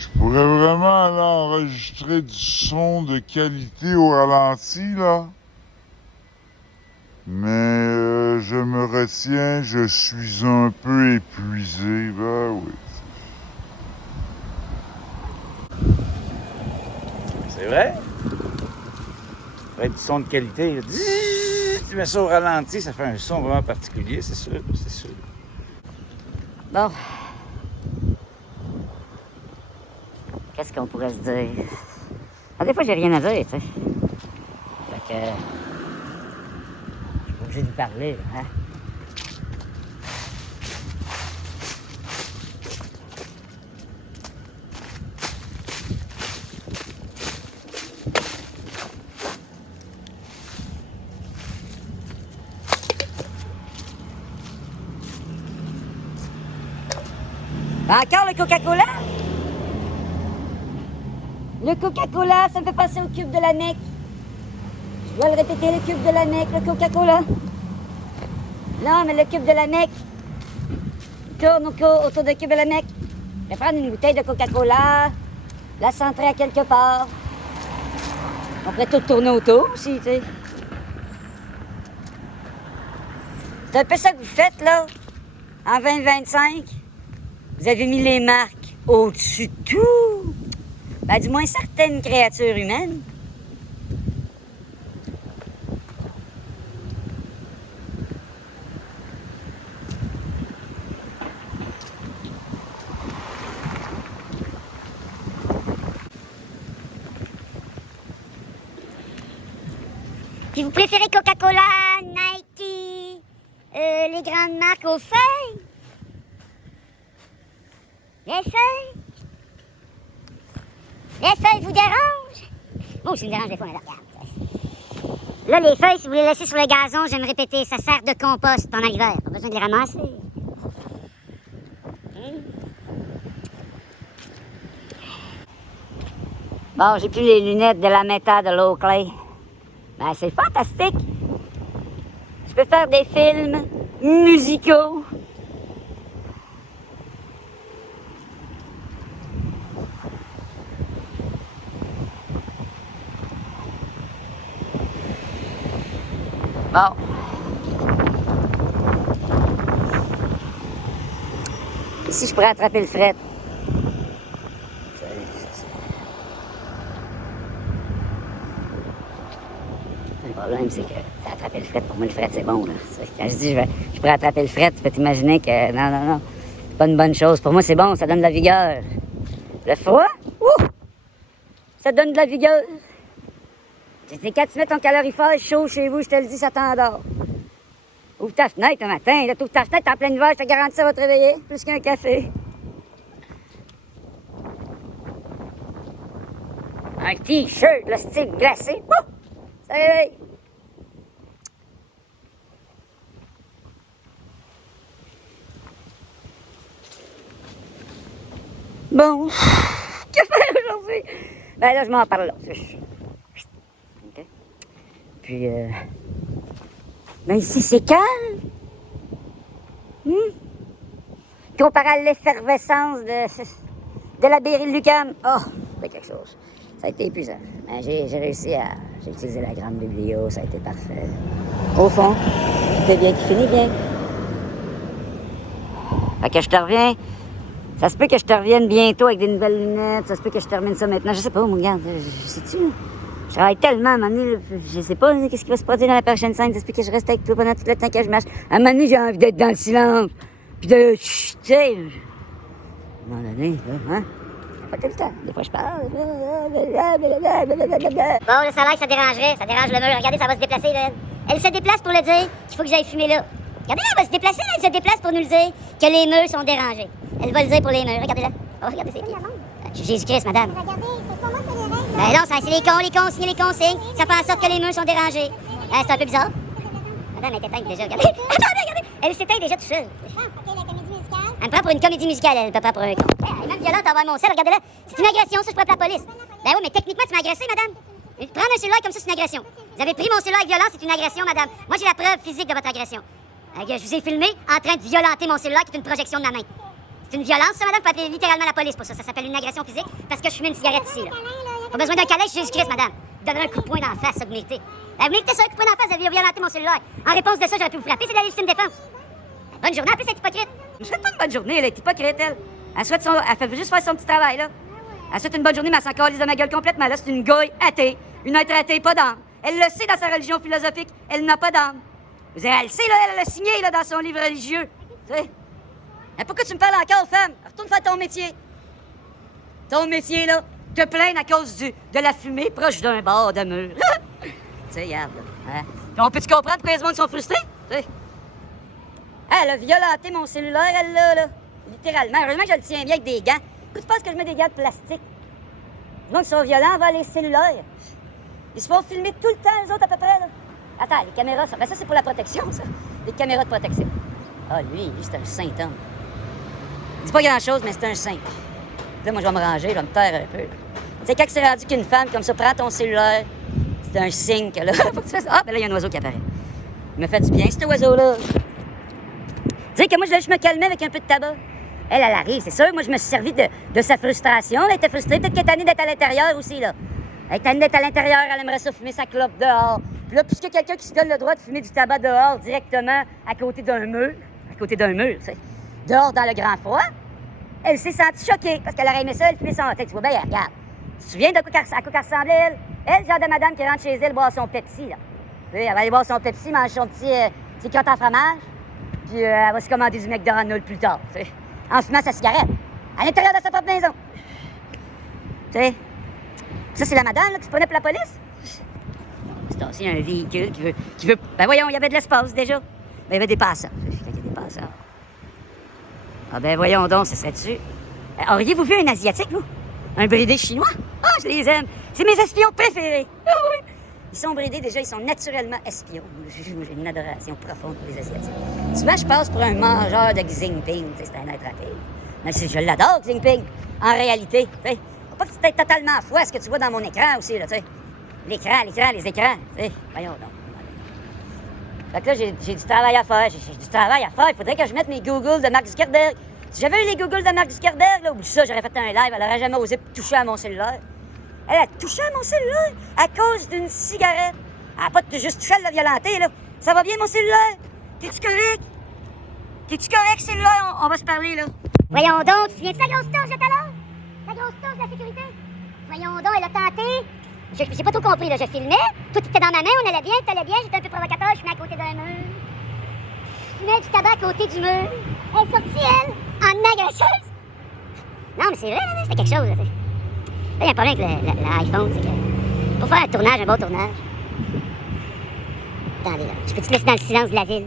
Je pourrais vraiment aller enregistrer du son de qualité au ralenti, là. Mais je me retiens, je suis un peu épuisé. Ben oui. C'est vrai? Ça va être du son de qualité. Là. Tu mets ça au ralenti, ça fait un son vraiment particulier, c'est sûr, c'est sûr. Bon. Qu'est-ce qu'on pourrait se dire? Ah, des fois, j'ai rien à dire, tu sais. Fait que... je suis obligé de lui parler, là, hein? Encore le Coca-Cola? Le Coca-Cola, ça me fait passer au cube de la Mecque. Je dois le répéter, le cube de la Mecque, le Coca-Cola. Non, mais le cube de la Mecque. Il tourne autour du cube de la Mecque. Je vais prendre une bouteille de Coca-Cola, la centrer à quelque part. On pourrait tout tourner autour aussi, tu sais. C'est un peu ça que vous faites, là, en 2025. Vous avez mis les marques au-dessus de tout. Ben, du moins certaines créatures humaines. Puis vous préférez Coca-Cola, Nike, les grandes marques aux feuilles? Les feuilles? Les feuilles vous dérangent? Moi aussi, ça me dérange des fois, mais là, regarde. Là, les feuilles, si vous les laissez sur le gazon, j'aime répéter, ça sert de compost pendant l'hiver. Pas besoin de les ramasser. Bon, j'ai plus les lunettes de la méta de l'Oakley. Ben, c'est fantastique. Je peux faire des films musicaux. Bon. Ici, je pourrais attraper le fret. Le problème, c'est que ça attraper le fret. Pour moi, le fret, c'est bon. Là. Quand je dis je pourrais attraper le fret, tu peux t'imaginer que non. C'est pas une bonne chose. Pour moi, c'est bon, ça donne de la vigueur. Le froid, ça donne de la vigueur. C'est quand tu mets ton calorifère chaud chez vous, je te le dis, ça t'endort. Ouvre ta fenêtre un matin, là, t'ouvres ta fenêtre en plein hiver, je te garantis ça va te réveiller, plus qu'un café. Un t-shirt, le style glacé, ça réveille. Bon, que faire aujourd'hui? Ben là, je m'en parle là. Okay. Puis, ben ici, c'est calme. Comparé à l'effervescence de la Beryl Lucam. Oh, c'est quelque chose. Ça a été épuisant. Mais j'ai réussi à... J'ai utilisé la grande biblio, ça a été parfait. Au fond, tout est bien qui finit bien. Fait que je te reviens. Ça se peut que je te revienne bientôt avec des nouvelles lunettes. Ça se peut que je termine ça maintenant. Je sais pas, regarde, sais-tu, là? Je travaille tellement, à un moment donné, je sais pas qu'est-ce qui va se produire dans la prochaine scène. Ça se peut que je reste avec toi pendant tout le temps que je marche. À un moment donné, j'ai envie d'être dans le silence. Puis de... Tu sais... À un moment donné, là, hein? Pas tout le temps. Des fois, je parle. Bon, le salaire, ça dérangerait. Ça dérange le mur. Regardez, ça va se déplacer, là. Elle se déplace pour le dire qu'il faut que j'aille fumer là. Regardez, elle va se déplacer, là. Elle se déplace pour nous le dire que les murs sont dérangés. Elle va le dire pour les murs. Regardez là. Oh, regardez, c'est qui? Jésus-Christ, madame. Regardez, c'est pas moi qui les règles. Ben non, c'est les consignes, les consignes. Ça fait en sorte que les murs sont dérangés. C'est un peu bizarre. Madame, elle t'éteint déjà. Regardez. Attendez, regardez. Elle s'éteint déjà tout seul. Ok, la comédie musicale. Elle me prend pour une comédie musicale, elle peut pas pour un con. Elle est même violente envers mon sel, regardez là. C'est une agression, ça, je peux appeler la police. Ben oui, mais techniquement, tu m'as agressé, madame. Prendre un cellulaire comme ça, c'est une agression. Vous avez pris mon cellulaire avec violence, c'est une agression, madame. Moi, j'ai la preuve physique de votre agression. Je vous ai filmé en train de violenter mon cellulaire qui est une projection de ma main. C'est une violence, ça, madame. Faut appeler littéralement la police pour ça. Ça s'appelle une agression physique parce que je fume une cigarette ici, là. Pas besoin d'un câlin, je suis Jésus-Christ, madame. Vous donnerez un coup de poing dans la face, ça, vous méritez. Vous méritez ça, un coup de poing dans la face, vous avez violenté mon cellulaire. En réponse de ça, j'aurais pu vous frapper, c'est de la légitime défense. Bonne journée, en plus, elle est hypocrite. Je souhaite pas une bonne journée, elle est hypocrite, elle. Elle fait juste faire son petit travail, là. Elle souhaite une bonne journée, mais elle s'en calisse de ma gueule complètement. Là, c'est une goye athée. Une être athée, pas d'âme. Elle le sait dans sa religion philosophique, elle n'a pas d'âme. Vous savez, elle le sait, là, elle l'a signé, là, dans son livre religieux. Tu sais. Mais pourquoi tu me parles encore, femme? Retourne faire ton métier. Ton métier, là, te plaindre à cause de la fumée proche d'un bord de mur. Tu sais, regarde, là. Hein? Puis on peut-tu comprendre pourquoi les gens sont frustrés? Tu sais. Elle a violenté mon cellulaire, elle, là. Littéralement. Heureusement que je le tiens bien avec des gants. Pourquoi tu penses que je mets des gants de plastique? Les gens qui sont violents envers les cellulaires. Ils se font filmer tout le temps, les autres, à peu près, là. Attends, les caméras, ça. Ben, ça, c'est pour la protection, ça. Les caméras de protection. Ah, lui, c'est un saint homme. Il dit pas grand-chose, mais c'est un saint. Là, moi, je vais me ranger, je vais me taire un peu. Tu sais, quand c'est rendu qu'une femme, comme ça, prend ton cellulaire, c'est un signe que là, faut que tu fasses. Ah, ben là, il y a un oiseau qui apparaît. Il me fait du bien, cet oiseau-là. Tu sais que moi, je me calmer avec un peu de tabac. Elle arrive, c'est sûr. Moi, je me suis servi de sa frustration. Elle était frustrée. Peut-être qu'elle est tannée d'être à l'intérieur aussi, là. Elle est tannée d'être à l'intérieur, elle aimerait ça fumer sa clope dehors. Puis là, puisque quelqu'un qui se donne le droit de fumer du tabac dehors, directement à côté d'un mur, tu sais, dehors dans le grand froid, elle s'est sentie choquée parce qu'elle aurait aimé ça, elle fumait son tête. Tu vois bien, regarde. Tu te souviens de quoi qu'elle ressemblait, elle? Elle, genre de madame qui rentre chez elle boire son Pepsi, là. Tu sais, elle va aller boire son Pepsi, manger son petit crotte en fromage, puis elle va se commander du McDonald's plus tard, tu sais, en fumant sa cigarette, à l'intérieur de sa propre maison. Tu sais, ça, c'est la madame là, qui se prenait pour la police. C'est aussi un véhicule qui veut... Ben voyons, il y avait de l'espace déjà. Ben, il y avait des passants. Il y a des passants. Ah ben voyons donc, ce serait-tu... Auriez-vous vu un Asiatique, vous? Un bridé chinois? Ah, je les aime. C'est mes espions préférés. Ah oui. Ils sont bridés déjà, ils sont naturellement espions. J'ai une adoration profonde pour les Asiatiques. Souvent, je passe pour un mangeur de Xi Jinping. C'est un être athée. Mais je l'adore, Xi Jinping. En réalité, tu sais. Faut pas que tu t'aies totalement fou à ce que tu vois dans mon écran aussi, là, tu sais. L'écran, les écrans, tu sais. Voyons donc. Fait que là, j'ai du travail à faire. J'ai du travail à faire. Il faudrait que je mette mes Google de Mark Zuckerberg. Si j'avais eu les Google de Mark Zuckerberg, là, oublie ça, j'aurais fait un live. Elle aurait jamais osé toucher à mon cellulaire. Elle a touché à mon cellulaire à cause d'une cigarette. Elle n'a pas juste touché, elle l'a violenté, là. Ça va bien, mon cellulaire? T'es-tu correct? T'es-tu correct, cellulaire? On va se parler, là. Voyons donc, tu viens de la grosse torche de tout à l'heure? La grosse torche de la sécurité? Voyons donc, elle a tenté. J'ai pas tout compris, là. Je filmais, tout était dans ma main, on allait bien, t'allais bien, j'étais un peu provocateur, je fumais à côté d'un mur. Je fumais du tabac à côté du mur. Elle est sortie, elle, en agresseuse. Non, mais c'est vrai, là, c'était quelque chose, là, là, il y a un problème avec l'iPhone, c'est que pour faire un tournage, un bon tournage. Attendez, là, je peux te laisser dans le silence de la ville?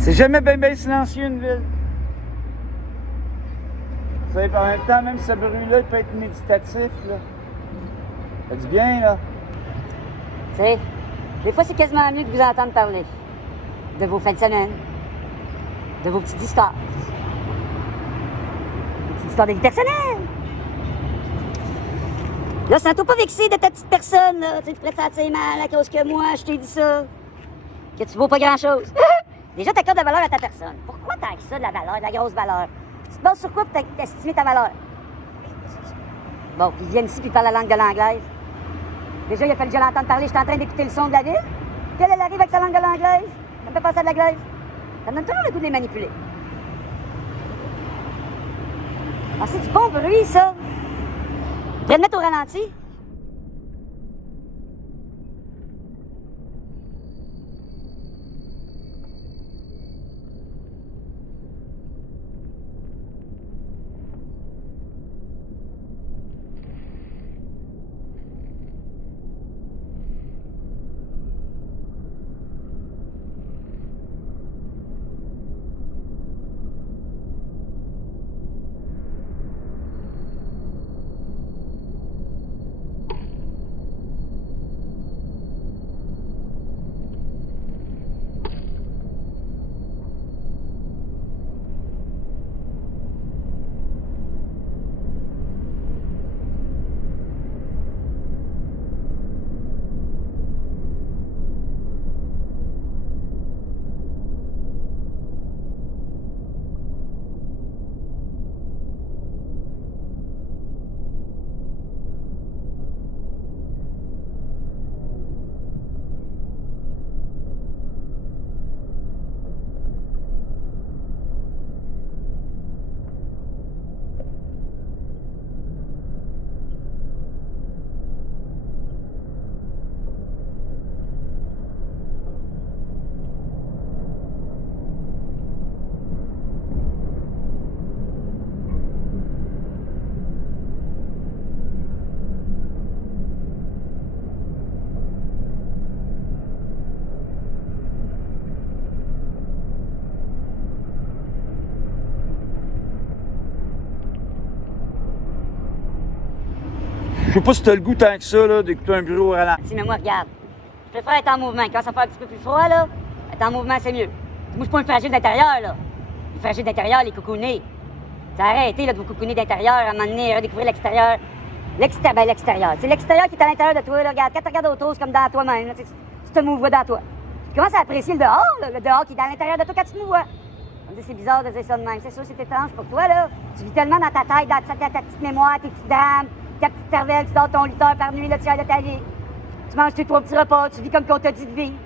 C'est jamais bien silencieux, une ville. Tu sais, en même temps, même ce bruit-là, il peut être méditatif, là. Ça fait du bien, là. Tu sais, des fois, c'est quasiment mieux de vous entendre parler. de vos fins de semaine, de vos petites histoires. Des petites histoires de vie personnelle. Là, sens-toi pas vexé de ta petite personne, là. Tu pourrais te sentir mal à cause que moi, je t'ai dit ça. Que tu vaux pas grand-chose. Déjà, t'accordes de la valeur à ta personne. Pourquoi t'as que ça, de la valeur, de la grosse valeur? Tu te bases sur quoi pour t'estimer ta valeur? Bon, puis ils viennent ici puis ils parlent la langue de l'anglaise. Déjà, il a fallu que je l'entende parler. J'étais en train d'écouter le son de la ville. Puis elle arrive avec sa langue de l'anglaise. Ça me fait passer à de la glaise. Ça me donne toujours le goût de les manipuler. Ah, c'est du bon bruit, ça. Je vais le mettre au ralenti. Je sais pas si t'as le goût tant que ça, là, d'écouter un bureau au ralenti. Si, mais moi, regarde. Je préfère être en mouvement. Quand ça fait un petit peu plus froid, là, être en mouvement, c'est mieux. Moi, je suis pas une fragile d'intérieur, là. Les fragiles d'intérieur, les coucounés. Ça a arrêté, là, de vous coucouner d'intérieur, à un moment donné, redécouvrir l'extérieur. L'extérieur. C'est l'extérieur qui est à l'intérieur de toi, là. Regarde, quand tu regardes autour, c'est comme dans toi-même, là. Tu te mouves dans toi. Tu commences à apprécier le dehors, là, le dehors qui est à l'intérieur de toi quand tu te mouves. On dit, c'est bizarre de dire ça de même. C'est sûr, c'est étrange pour toi, là. Tu vis tellement dans ta tête, dans ta petite mémoire, tes petits drames, ta petite cervelle, tu dors ton 8 heures par nuit, le tiers de ta vie. Tu manges tes 3 petits repas, tu vis comme qu'on t'a dit de vivre.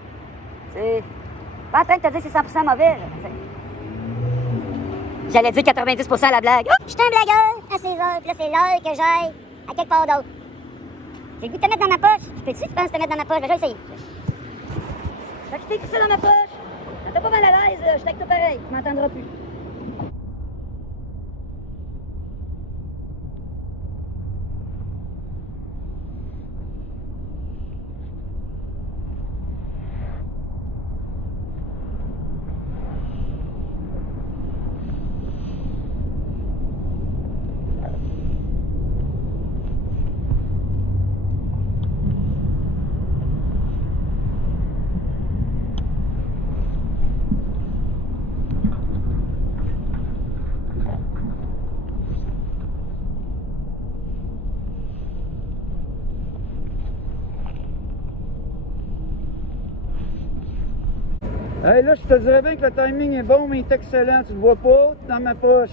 C'est pas en train de te dire que c'est 100% mauvais, là. J'allais dire 90% à la blague. Je suis un blagueur à 16 heures, puis là, c'est l'heure que j'aille à quelque part d'autre. J'ai le goût de te mettre dans ma poche. Peux-tu, tu penses te mettre dans ma poche? Ben, je vais essayer. Fait que je t'ai dit ça dans ma poche. T'as pas mal à l'aise, là. Je suis avec toi pareil. Tu m'entendras plus. Hey, là, je te dirais bien que le timing est bon, mais il est excellent. Tu le vois pas, dans ma poche.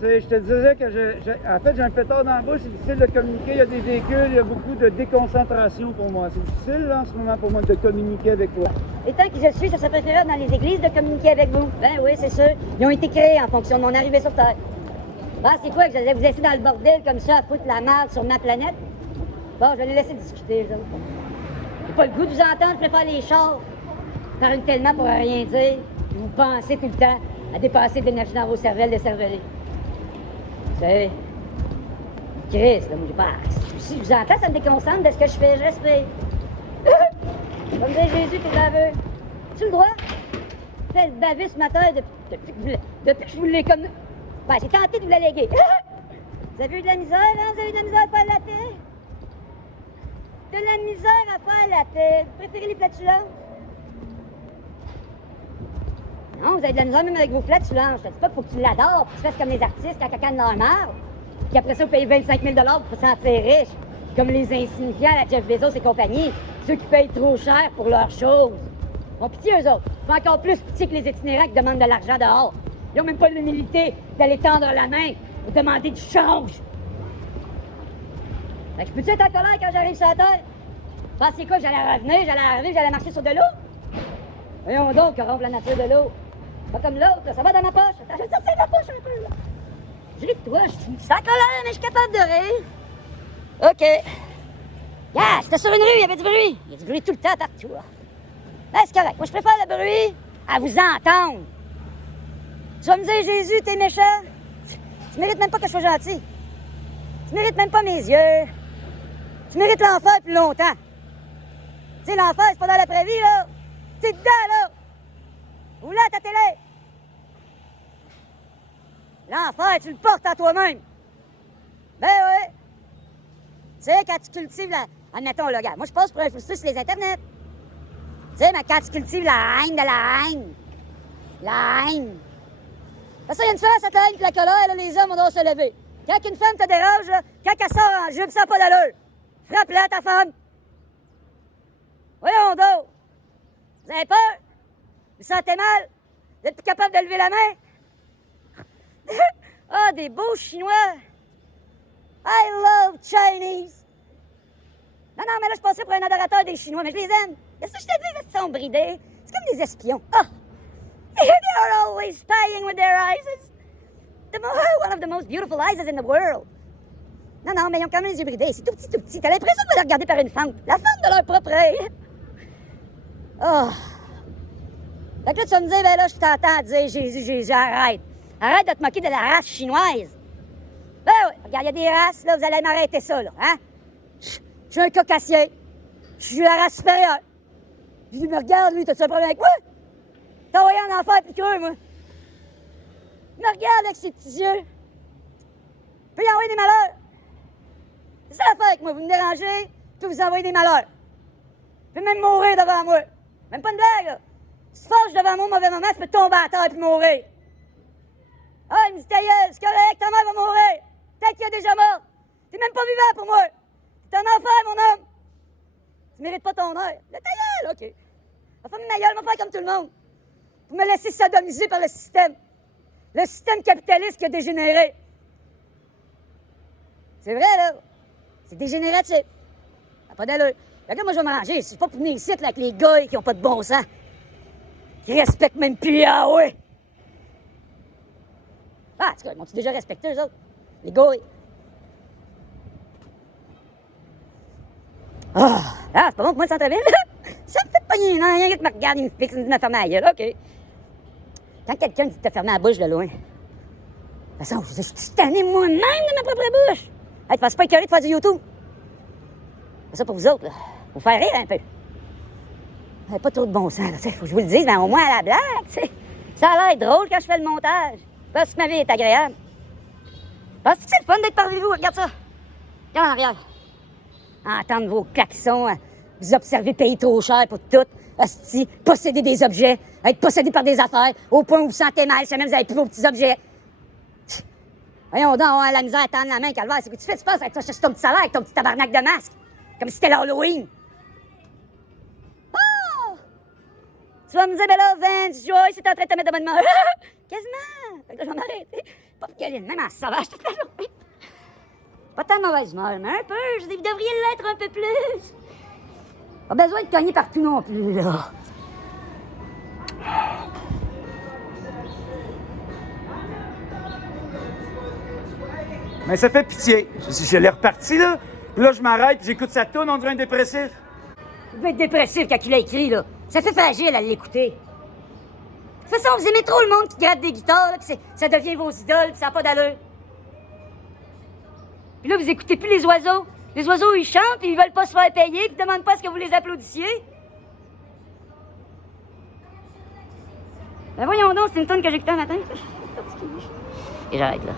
Tu sais, je te disais que en fait, j'ai un pétard dans la bouche, c'est difficile de communiquer. Il y a des véhicules, il y a beaucoup de déconcentration pour moi. C'est difficile, là, en ce moment, pour moi, de communiquer avec toi. Et tant qu'ils je suis, ça se préférait dans les églises de communiquer avec vous. Ben oui, c'est sûr. Ils ont été créés en fonction de mon arrivée sur Terre. Ah, c'est quoi que j'allais vous laisser dans le bordel comme ça à foutre la merde sur ma planète? Bon, je vais les laisser discuter, eux autres. J'ai pas le goût de vous entendre, je prépare les chars. Parlent tellement pour rien dire. Vous pensez tout le temps à dépenser de l'énergie dans vos cervelles de cerveler. Vous savez, Chris, là, moi, j'ai pas... Si je vous entends, ça me déconcentre de ce que je fais, je respire. Comme disait Jésus, t'es baveux. Tu le droit? Fais le baveux ce matin depuis que je vous l'ai comme... Ben, j'ai tenté de vous l'alléguer. Vous avez eu de la misère, hein? Vous avez eu de la misère à faire la paix? De la misère à faire la paix. Vous préférez les flatulences? Non, vous avez de la misère même avec vos flatulences. Je te dis pas pour que tu l'adores, pour que tu fasses comme les artistes quand quelqu'un leur marre. Puis après ça, vous payez 25 000 pour se sentir riche. Comme les insignifiants, la Jeff Bezos et compagnie. Ceux qui payent trop cher pour leurs choses. Ils ont pitié, eux autres. Ils font encore plus pitié que les itinérants qui demandent de l'argent dehors. Ils n'ont même pas l'humilité d'aller tendre la main ou demander du change. Fait que je peux-tu être en colère quand j'arrive sur la terre? Pensez quoi, j'allais revenir, j'allais marcher sur de l'eau? Voyons donc, corrompre la nature de l'eau. Pas comme l'autre, là, ça va dans ma poche. Attends, je vais sortir ma poche un peu, là. Je ris de toi, je suis en colère, mais je suis capable de rire. OK. Yeah, c'était sur une rue, il y avait du bruit. Il y a du bruit tout le temps partout, là. Ben, c'est correct. Moi, je préfère le bruit à vous entendre. Tu vas me dire, Jésus, t'es méchant? Tu mérites même pas que je sois gentil. Tu mérites même pas mes yeux. Tu mérites l'enfer plus longtemps. Tu sais, l'enfer, c'est pas dans l'après-vie, là. T'es dedans, là. Ou là, ta télé. L'enfer, tu le portes à toi-même. Ben ouais. Tu sais, quand tu cultives la... Admettons, là, gars, moi, je passe pour un frustré sur les internets. Tu sais, mais quand tu cultives la haine de la haine. La haine. Parce que ça, il y a une différence entre la haine et la colère, là, les hommes, on doit se lever. Quand une femme te dérange, là, quand elle sort en jupe, ça n'a pas d'allure. Frappe-la, ta femme. Voyons donc. Vous avez peur? Vous sentez mal? Vous êtes plus capable de lever la main? Ah, des beaux Chinois. I love Chinese. Non, mais là, je passais pour un adorateur des Chinois, mais je les aime. Qu'est-ce que je te dis, ils sont bridés? C'est comme des espions. Ah! They're always spying with their eyes. One of the most beautiful eyes in the world. Non, mais ils ont quand même les yeux bridés. C'est tout petit. T'as l'impression de les regarder par une fente. La fente de leur propre œil. Oh. Fait que là, tu vas me dire, ben là, je t'entends dire, Jésus, arrête. Arrête de te moquer de la race chinoise. Ben oui, regarde, il y a des races, là, vous allez m'arrêter ça, là, hein? Je suis un caucasien. Je suis la race supérieure. Je dis, mais regarde, lui, t'as-tu un problème avec moi? T'as envoyé en enfer plus creux, moi. Me regarde avec ses petits yeux. Je peux y envoyer des malheurs. C'est ça l'affaire avec moi, vous me dérangez, je peux vous envoyer des malheurs. Je peux même mourir devant moi. Même pas une blague, là. Si tu te fâches devant moi au mauvais moment, tu peux tomber à terre et mourir. Ah, il me dit, ta gueule, c'est correct, ta mère va mourir. Peut-être qu'il est déjà mort. T'es même pas vivant pour moi. T'es un enfer, mon homme. Tu mérites pas ton heure. Le ta gueule, OK. Va faire ma gueule, va faire comme tout le monde. Vous me laissez sodomiser par le système. Le système capitaliste qui a dégénéré. C'est vrai, là. C'est dégénératif. Ça n'a pas d'allure. Fait que moi, je vais m'arranger. C'est pas pour venir ici là, avec les gars qui ont pas de bon sens. Qui respectent même plus Yahweh. Ah, en tout cas, ils m'ont-tu déjà respecté, eux autres? Les gars. Ah, c'est pas bon pour moi, le centre-ville. Ça me fait pas rien. Non, il y a un gars qui me regarde, il me fixe, il me dit de me fermer la gueule. OK. Quand quelqu'un me dit de te fermer la bouche de loin, de toute façon, je suis tanné moi-même de ma propre bouche. Hey, tu penses pas écœuré de faire du YouTube? C'est ça pour vous autres, là. Faut faire rire un peu. Pas trop de bon sens, là, tu sais. Faut que je vous le dise, mais au moins à la blague, tu sais. Ça a l'air drôle quand je fais le montage. Parce que ma vie est agréable. Penses-tu que c'est le fun d'être parmi vous? Regarde ça. Regarde en arrière. Entendre vos klaxons, vous observer payer trop cher pour tout. Hostie, posséder des objets, être possédé par des affaires, au point où vous vous sentez mal, si jamais vous avez plus vos petits objets. Voyons donc, on a la misère à tendre la main, Calvaire. C'est que tu fais, tu passes avec toi, chercher ton petit salaire, avec ton petit tabarnak de masque. Comme si c'était l'Halloween. Oh! Tu vas me dire, ben là, Vince, Joyce, c'est en train de te mettre de bonne humeur. Quasiment. Fait que là, je vais m'arrêter. Pas pour qu'elle même en sauvage toute la journée. Pas tant de mauvaise humeur, mais un peu. Je dis, vous devriez l'être un peu plus. Pas besoin de cogner partout non plus, là. Mais ça fait pitié. Je l'ai reparti, là. Puis là, je m'arrête, puis j'écoute sa tourne, on dirait un dépressif. Vous devez être dépressif quand il a écrit, là. Ça fait fragile à l'écouter. De toute façon, vous aimez trop le monde qui gratte des guitares, là, puis ça devient vos idoles, puis ça n'a pas d'allure. Puis là, vous écoutez plus les oiseaux. Les oiseaux, ils chantent, puis ils veulent pas se faire payer, puis ils demandent pas à ce que vous les applaudissiez. Ben voyons donc, c'est une tonne que j'écoutais un matin. Et j'arrête, là.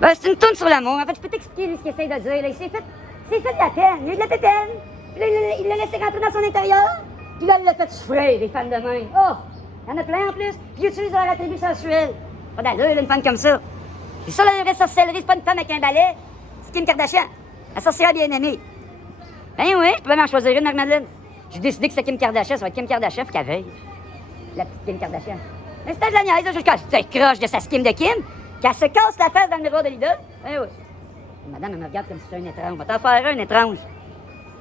Ben, c'est une tonne sur l'amour. En fait, je peux t'expliquer ce qu'il essaie de dire. Là. Il s'est fait de la peine. Il a eu de la pétaine. Puis là, il l'a laissé rentrer dans son intérieur. Puis là, il l'a fait souffrir, les femmes de main. Oh! Il y en a plein en plus. Puis ils utilisent leur attribut sensuel. Pas d'allure, là, une femme comme ça. Puis ça, la vraie sorcellerie, c'est pas une femme avec un balai. C'est Kim Kardashian. La sorcière bien-aimée. Ben oui, je pouvais m'en choisir une, Marie-Madeleine. J'ai décidé que c'était Kim Kardashian, ça va être Kim Kardashian, puis qu'elle veuille. La petite Kim Kardashian. Mais c'était de la niaise, là, jusqu'à cette croche de sa skim de Kim, qu'elle se casse la face dans le miroir de l'idole. Ben oui. Madame, elle me regarde comme si c'était un étrange. On va t'en faire un étrange.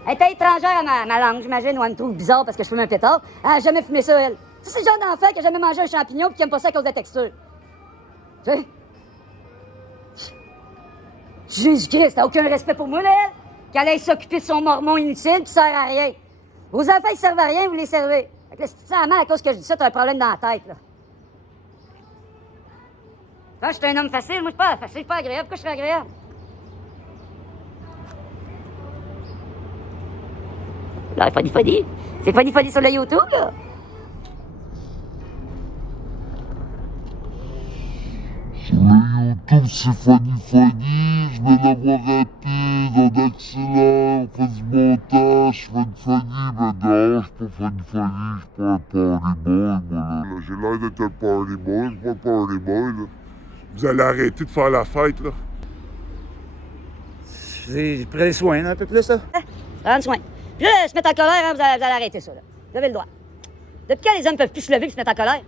Elle était étrangère à ma langue, j'imagine, ou elle me trouve bizarre parce que je fume un pétard. Elle n'a jamais fumé ça, elle. Ça, c'est le genre d'enfant qui a jamais mangé un champignon puis qui aime pas ça à cause de la texture. Tu sais? Jésus-Christ, t'as aucun respect pour moi, là, elle? Qu'elle aille s'occuper de son mormon inutile qui sert à rien. Vos enfants, ils servent à rien, vous les servez. Fait que là, si tu te sens mal à cause que je dis ça, t'as un problème dans la tête, là. Quand je suis un homme facile, moi, je suis pas facile, pas agréable. Pourquoi je serais agréable? Là, Funny. C'est Funny sur le YouTube, là. Sur le YouTube, c'est Funny. Je vais l'avoir raté dans d'accélère, on fait du montage, Funny. Mais non, je suis pas Funny, je suis pas un party boy, moi, là. J'ai l'air d'être un party boy, je suis pas un party boy, là. Vous allez arrêter de faire la fête, là. Prenez soin, un peu plus, là. Prendre soin. Puis là, se mettre en colère, hein, vous allez arrêter ça, là. Levez le doigt. Depuis quand les hommes peuvent plus se lever et se mettre en colère?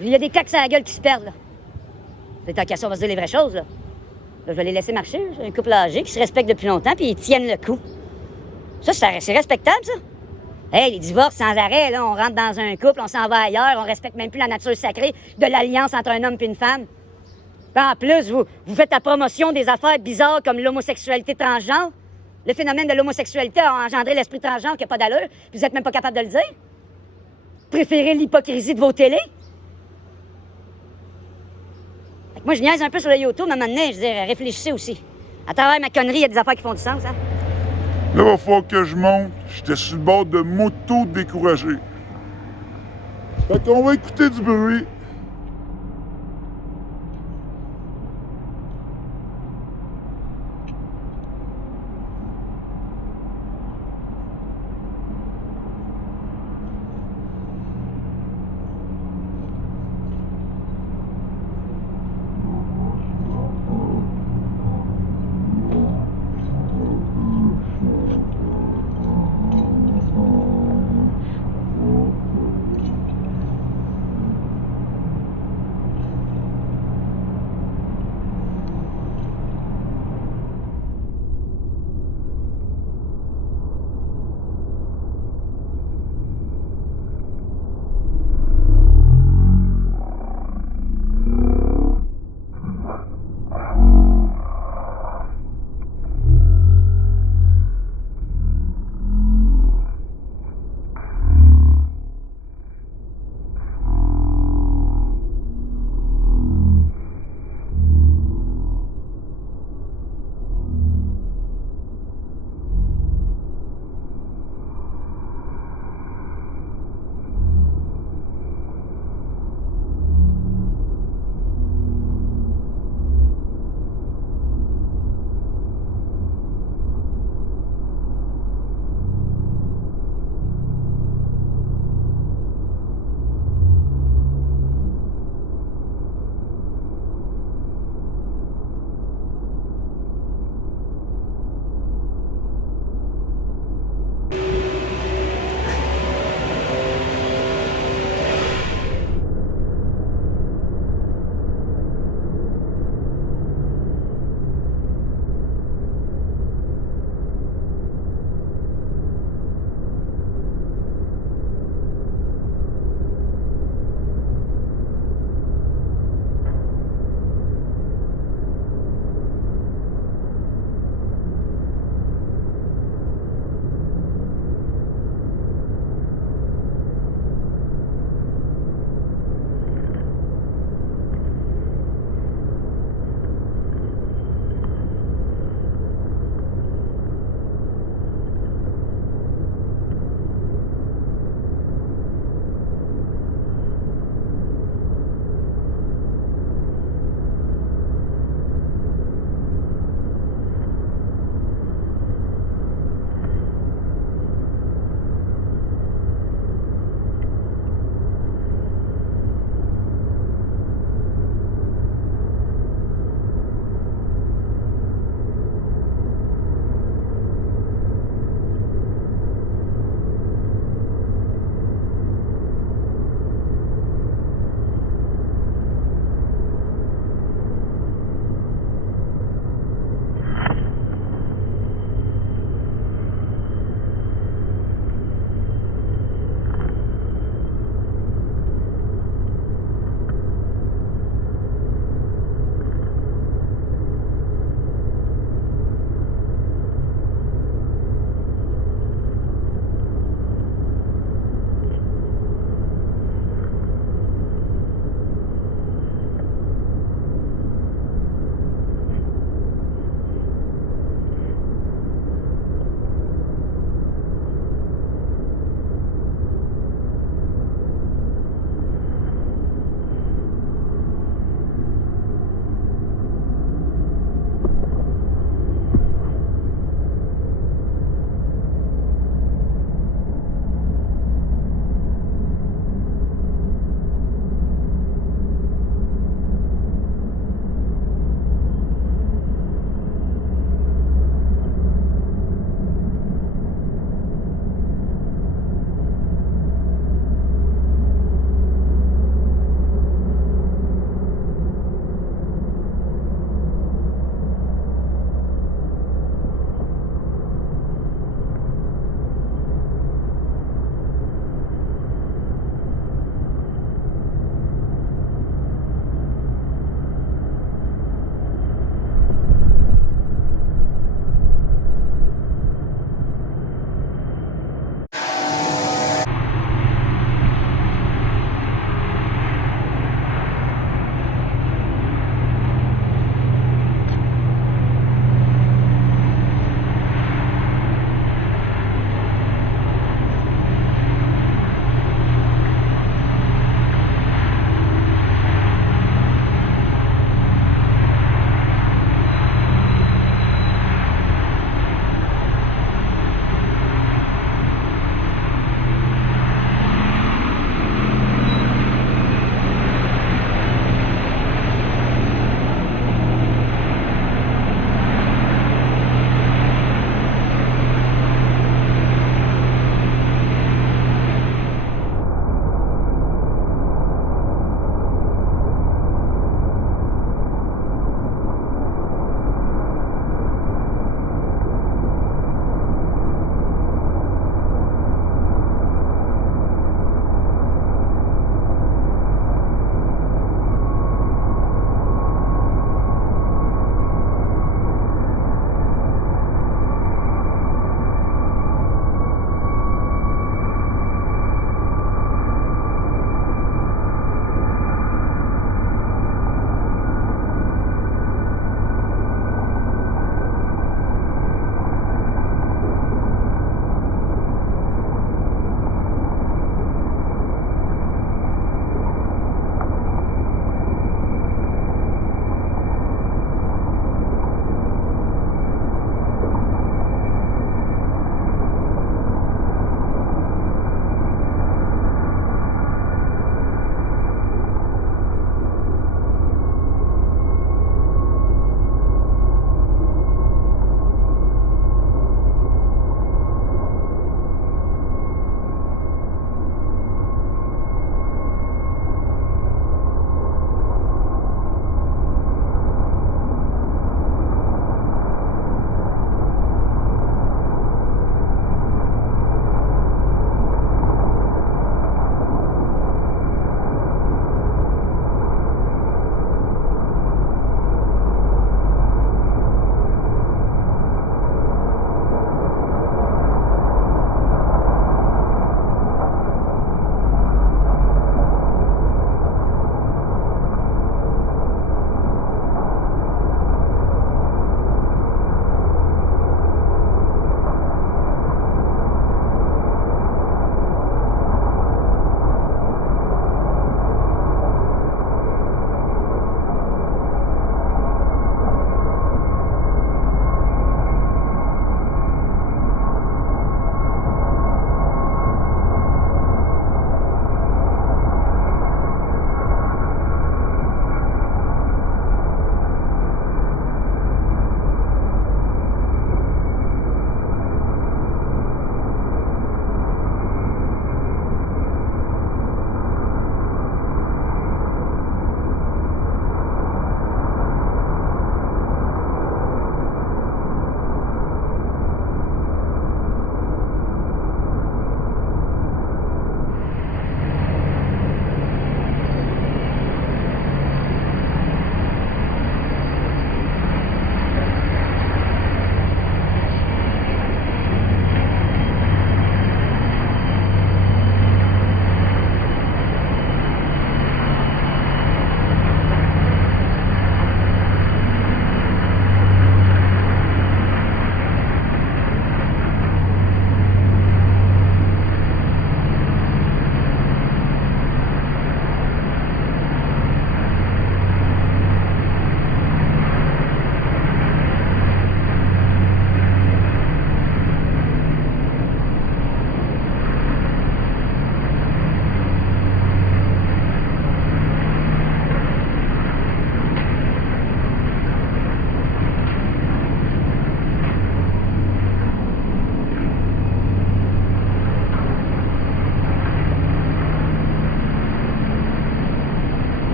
Il y a des claques sur la gueule qui se perdent, là. C'est tant qu'à ça, on va se dire les vraies choses, là. Là, je vais les laisser marcher. C'est un couple âgé qui se respecte depuis longtemps, puis ils tiennent le coup. Ça, c'est respectable, ça. Hey, les divorces sans arrêt, là, on rentre dans un couple, on s'en va ailleurs, on respecte même plus la nature sacrée de l'alliance entre un homme et une femme. Puis en plus, vous faites la promotion des affaires bizarres comme l'homosexualité transgenre. Le phénomène de l'homosexualité a engendré l'esprit transgenre qui n'a pas d'allure, puis vous n'êtes même pas capable de le dire. Préférez l'hypocrisie de vos télés. Fait que moi, je niaise un peu sur le YouTube, mais à un moment donné, je dis, réfléchissez aussi. À travers ma connerie, il y a des affaires qui font du sens, hein? Là, il va falloir que je monte. J'étais sur le bord de m'auto-décourager. Fait qu'on va écouter du bruit.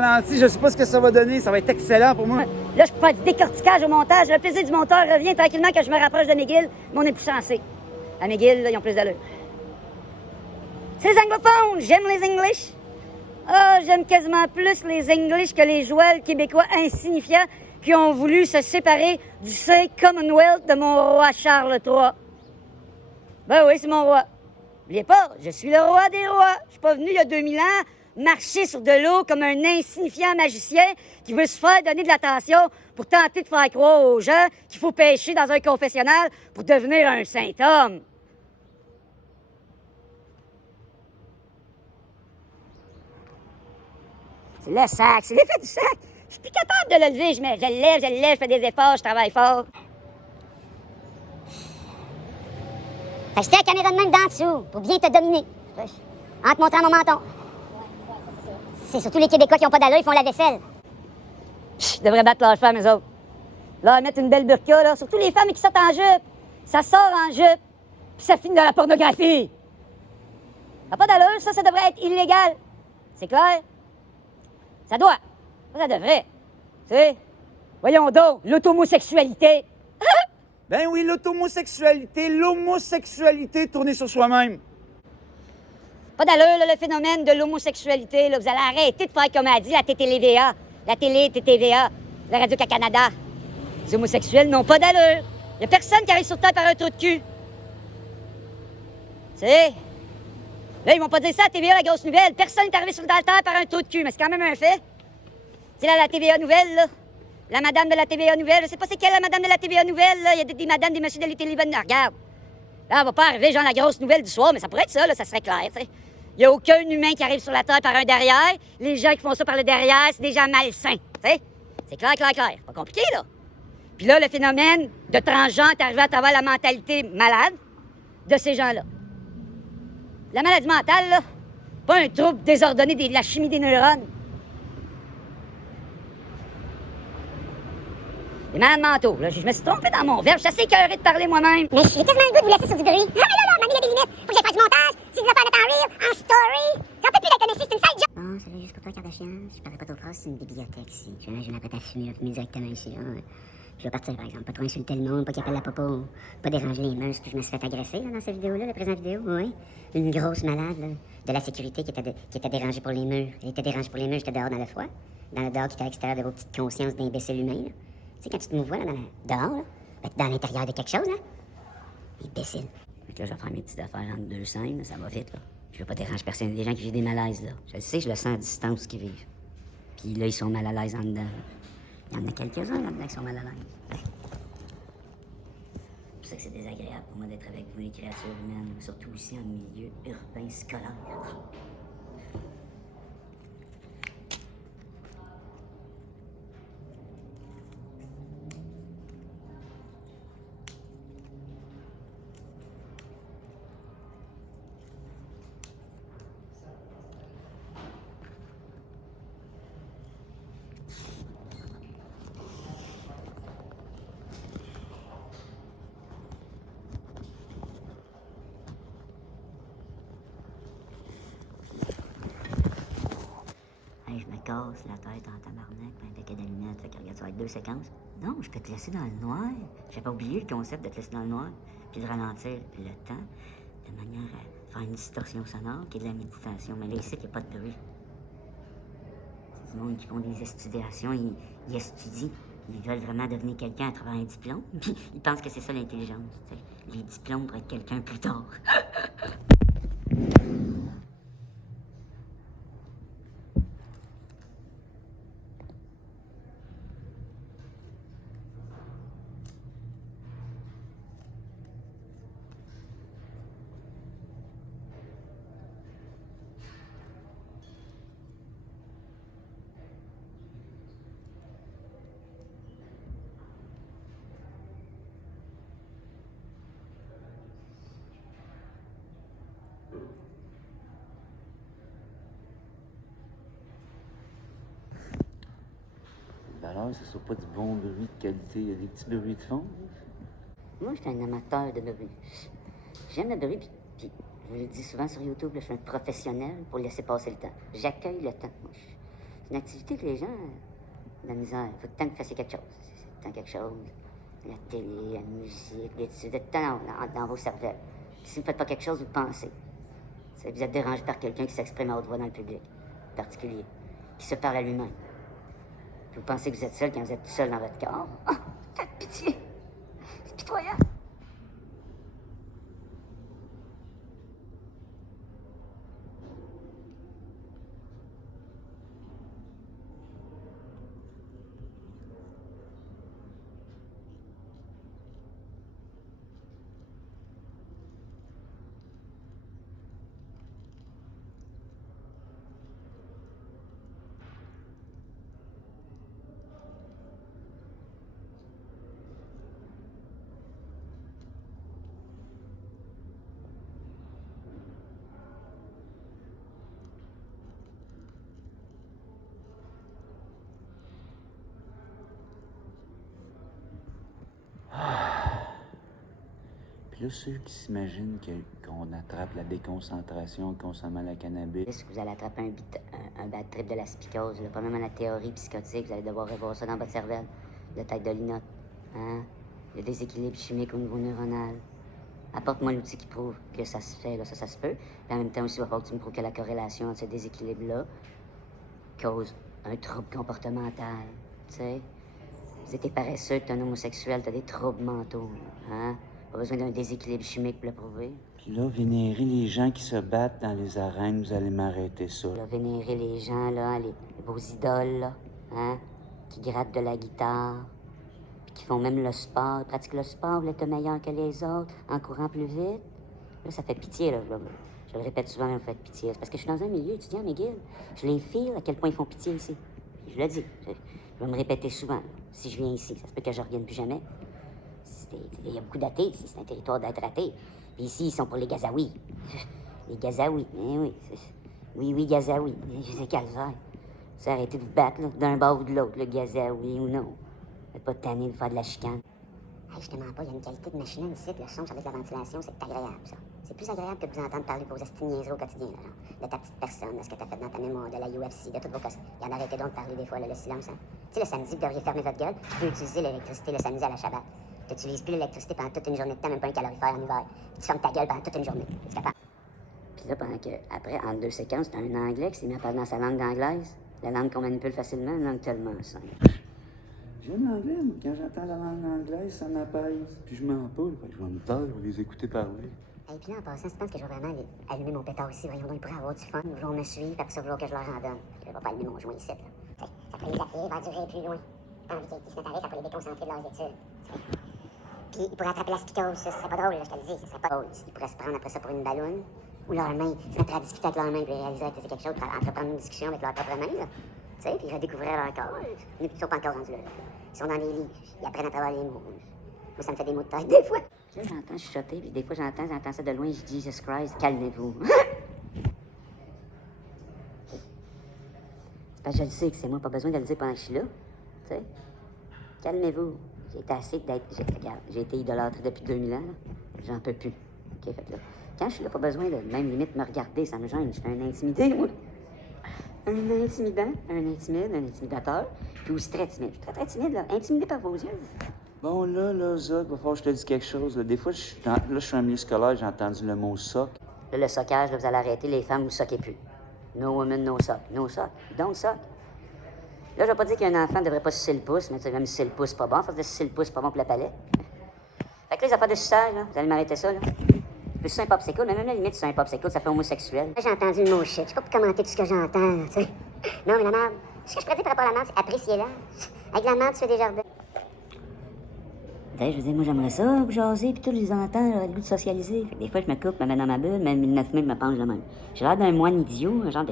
ralenti, je sais pas ce que ça va donner, ça va être excellent pour moi. Là, je peux faire du décortiquage au montage. Le plaisir du monteur revient tranquillement quand je me rapproche de McGill, mais on est plus chanceux. À McGill, là, ils ont plus d'allure. C'est les anglophones, j'aime les English. Ah, j'aime quasiment plus les English que les joueurs québécois insignifiants qui ont voulu se séparer du Saint Commonwealth de mon roi Charles III. Ben oui, c'est mon roi. N'oubliez pas, je suis le roi des rois. Je suis pas venu il y a 2000 ans marcher sur de l'eau comme un insignifiant magicien qui veut se faire donner de l'attention pour tenter de faire croire aux gens qu'il faut pêcher dans un confessionnal pour devenir un saint homme. C'est le sac, c'est l'effet du sac. Je suis plus capable de le lever, je le lève, je fais des efforts, je travaille fort. Fait que je tiens la caméra de même d'en dessous pour bien te dominer. En te montrant mon menton. C'est surtout les Québécois qui ont pas d'allure, ils font la vaisselle. Je devrais battre leurs femmes, eux autres. Là, mettre une belle burqa, là. Surtout les femmes qui sortent en jupe. Ça sort en jupe, puis ça finit dans la pornographie. Ça n'a pas d'allure, ça devrait être illégal. C'est clair? Ça doit. Ça devrait. Tu sais? Voyons donc, l'automosexualité. Ben oui, l'homosexualité tournée sur soi-même. Pas d'allure, là, le phénomène de l'homosexualité. Là. Vous allez arrêter de faire comme a dit la TTVA, la télé TTVA, la Radio-Canada. Les homosexuels n'ont pas d'allure. Il n'y a personne qui arrive sur Terre par un trou de cul. Tu sais? Là, ils vont pas dire ça à la TVA, la grosse nouvelle. Personne n'est arrivé sur la Terre par un trou de cul, mais c'est quand même un fait. C'est là la TVA Nouvelle, là. La madame de la TVA Nouvelle. Je sais pas c'est quelle la madame de la TVA Nouvelle, là. Il y a des madames, des messieurs de la télévision. Regarde. Là, on va pas arriver genre la grosse nouvelle du soir, mais ça pourrait être ça, là, ça serait clair, tu sais. Il n'y a aucun humain qui arrive sur la Terre par un derrière. Les gens qui font ça par le derrière, c'est des gens malsains, tu sais. C'est clair. Pas compliqué, là. Puis là, le phénomène de transgenre est arrivé à travers la mentalité malade de ces gens-là. La maladie mentale, là, pas un trouble désordonné de la chimie des neurones. Des malades mentaux, là. Je me suis trompé dans mon verbe. Je suis assez écœuré de parler moi-même. Mais j'ai quasiment le goût de vous laisser sur du bruit. Ah, mais là, il y a des limites. Faut que j'aille faire du montage. Si des affaires en temps real, en story. J'en peux plus d'être ici, c'est une sale job. Bon, salut, juste pour toi, Kardashian. Je parlerai pas d'autre phrase, c'est une bibliothèque ici. Tu vois, je m'apprête à fumer directement ici. Hein. Je vais partir, par exemple. Pas trop insulter le monde, pas qu'il appelle la popo, pas déranger les mœurs, que je me suis fait agresser là, dans cette vidéo-là, la présente vidéo, oui. Une grosse malade là, de la sécurité qui était dérangée pour les murs. Elle était dérangée pour les murs, j'étais dehors dans le froid. Dans le dehors qui était à l'extérieur de vos petites consciences d'imbéciles humains. Là. Tu sais, quand tu te mouvoies là, dehors, là, ben, dans l'intérieur de quelque chose, là. Imbécile. Fait que là, je vais faire mes petites affaires entre deux scènes, là, ça va vite, là. Je veux pas déranger personne. Il y a des gens qui vivent des malaises, là. Je le sais, je le sens à distance qu'ils vivent. Puis là, ils sont mal à l'aise en dedans. Il y en a quelques-uns là-dedans qui sont mal à l'aise. Ouais. C'est pour ça que c'est désagréable pour moi d'être avec vous, les créatures humaines, surtout ici en milieu urbain scolaire. Je me casse la tête en tabarnak, un paquet d'allumettes, fait que regarde, ça va être 2 séquences. Non, je peux te laisser dans le noir. J'ai pas oublié le concept de te laisser dans le noir, puis de ralentir le temps, de manière à faire une distorsion sonore, qui est de la méditation. Mais là, ici, il n'y a pas de bruit. C'est du monde qui font des étudiations, ils étudient. Ils veulent vraiment devenir quelqu'un à travers un diplôme, puis ils pensent que c'est ça l'intelligence. T'sais. Les diplômes pour être quelqu'un plus tard. Alors, ce ne soit pas du bon bruit de qualité, il y a des petits bruits de fond. Moi, je suis un amateur de bruit. J'aime le bruit, puis je vous le dis souvent sur YouTube, là, je suis un professionnel pour laisser passer le temps. J'accueille le temps. Moi, C'est une activité que les gens ont de la misère. Il faut tout le temps que vous fassiez quelque chose. C'est tout le temps quelque chose. La télé, la musique, l'étude, tout le temps dans vos cervelles. Puis si vous ne faites pas quelque chose, vous pensez. Vous êtes dérangé par quelqu'un qui s'exprime à haute voix dans le public, en particulier, qui se parle à lui-même. Puis vous pensez que vous êtes seul quand vous êtes tout seul dans votre corps. Ah, faites pitié! C'est pitoyable! Puis là, ceux qui s'imaginent qu'on attrape la déconcentration en consommant la cannabis. Vous allez attraper un bad trip de la spicose, là, pas même à la théorie psychotique, vous allez devoir revoir ça dans votre cervelle, de tête de linotte. Hein? Le déséquilibre chimique au niveau neuronal. Apporte-moi l'outil qui prouve que ça se fait, là, ça se peut. Puis en même temps aussi, il va falloir que tu me prouves que la corrélation entre ce déséquilibre-là cause un trouble comportemental, tu sais. Si t'es paresseux, t'es un homosexuel, t'as des troubles mentaux, hein? Pas besoin d'un déséquilibre chimique pour le prouver. Puis là, vénérer les gens qui se battent dans les arènes, vous allez m'arrêter ça. Là, vénérer les gens, là, vos idoles, là, hein? Qui grattent de la guitare, puis qui font même le sport, pratiquent le sport, vous êtes meilleur que les autres, en courant plus vite. Là, ça fait pitié, là. Je le répète souvent, mais vous faites pitié. C'est parce que je suis dans un milieu étudiant, McGill. Je les file à quel point ils font pitié ici. Puis je le dis. Je vais me répéter souvent. Là. Si je viens ici, ça se peut que je revienne plus jamais. Il y a beaucoup d'athées ici. C'est un territoire d'être athée. Puis ici, ils sont pour les Gazaouis. Les Gazaouis. Eh oui. Oui, Gazaouis. Je sais calvaire. C'est arrêter de vous battre, là, d'un bord ou de l'autre, le Gazaoui ou non. Vous n'êtes pas tanné de faire de la chicane. Hey, je te mens pas, il y a une qualité de machine ici, le son avec la ventilation, c'est agréable, ça. C'est plus agréable que de vous entendre parler de vos astiniaiseries au quotidien, là, genre. De ta petite personne, de ce que t'as fait dans ta mémoire, de la UFC, de toutes vos cosses. Il y en a arrêté donc de parler des fois, là, le silence, hein. Tu sais, le samedi, vous devriez fermer votre gueule, tu peux utiliser l'électricité le samedi à la Shabbat. Tu n'utilises plus l'électricité pendant toute une journée de temps, même pas un calorifère en hiver. Puis tu fermes ta gueule pendant toute une journée. Tu es capable? Puis là, pendant que, après, entre deux séquences, t'as un Anglais qui s'est mis à parler dans sa langue anglaise. La langue qu'on manipule facilement, une langue tellement simple. J'aime l'anglais, moi. Quand j'entends la langue anglaise, ça m'apaise. Puis je m'en pas. Je vais me taire, je vais les écouter parler. Et puis là, en passant, tu penses que je vais vraiment allumer mon pétard ici? Voyons donc, ils pourraient avoir du fun. Ils vont me suivre, après ça, vouloir que je leur en donne. Je vais pas allumer mon joint ici, là. T'sais, ça peut les attirer vers durer plus loin. Tandis qu'ils se mettent à rire, ça peut les déconcentrer de leurs études. T'sais. Puis ils pourraient attraper la spicose, ça serait pas drôle, là, je te le dis. Ça serait pas drôle. Ils pourraient se prendre après ça pour une balloune. Ou leurs mains, se mettre à discuter avec leurs mains, puis réaliser que c'est quelque chose, entreprendre une discussion avec leurs propres mains, là. Tu sais, puis redécouvrir leur corps. Ils ne sont pas encore rendus là. Ils sont dans les livres, ils apprennent à travers les mots. Moi, ça me fait des mots de tête des fois. Là, j'entends chuchoter, puis des fois, j'entends ça de loin, je dis, Jesus Christ, calmez-vous. C'est parce que je le sais que c'est moi, pas besoin de le dire pendant que je suis là. Tu sais, calmez-vous. J'ai été assez d'être. Regarde, j'ai été idolâtre depuis 2000 ans, là. J'en peux plus. OK, fait que là, quand je suis là, pas besoin de même limite me regarder, ça me gêne. Je suis un intimidé, moi. Un intimidant, un intimidateur, puis aussi très timide. Je suis très timide, là. Intimidé par vos yeux. Bon, là, Zod, va falloir que je te dise quelque chose. Là. Des fois, je suis en milieu scolaire, j'ai entendu le mot soc. Là, le sockage, là, vous allez arrêter, les femmes, vous soquez plus. No woman, no sock. No sock. Don't sock. Là, je vais pas dire qu'un enfant ne devrait pas sucer le pouce, mais tu sais, même sucer le pouce, pas bon. À force de sucer le pouce, pas bon pour le palais. Fait que là, les affaires de suçage, là, vous allez m'arrêter ça, là. Je peux sucer un popsicle, mais même la limite, sucer un popsicle, ça fait homosexuel. J'ai entendu le mot shit. Je sais pas pour commenter tout ce que j'entends, tu sais. Non, mais la merde, ce que je pourrais dire par rapport à la merde, c'est apprécier-la. Avec la merde, tu fais des jardins. Je veux dire, moi, j'aimerais ça, jaser, puis tout, je les entends, là, le goût de socialiser. Fait que des fois, je me coupe, me mets dans ma bulle, même 9000, je me penche de même. J'ai l'air d'un moine idiot, un genre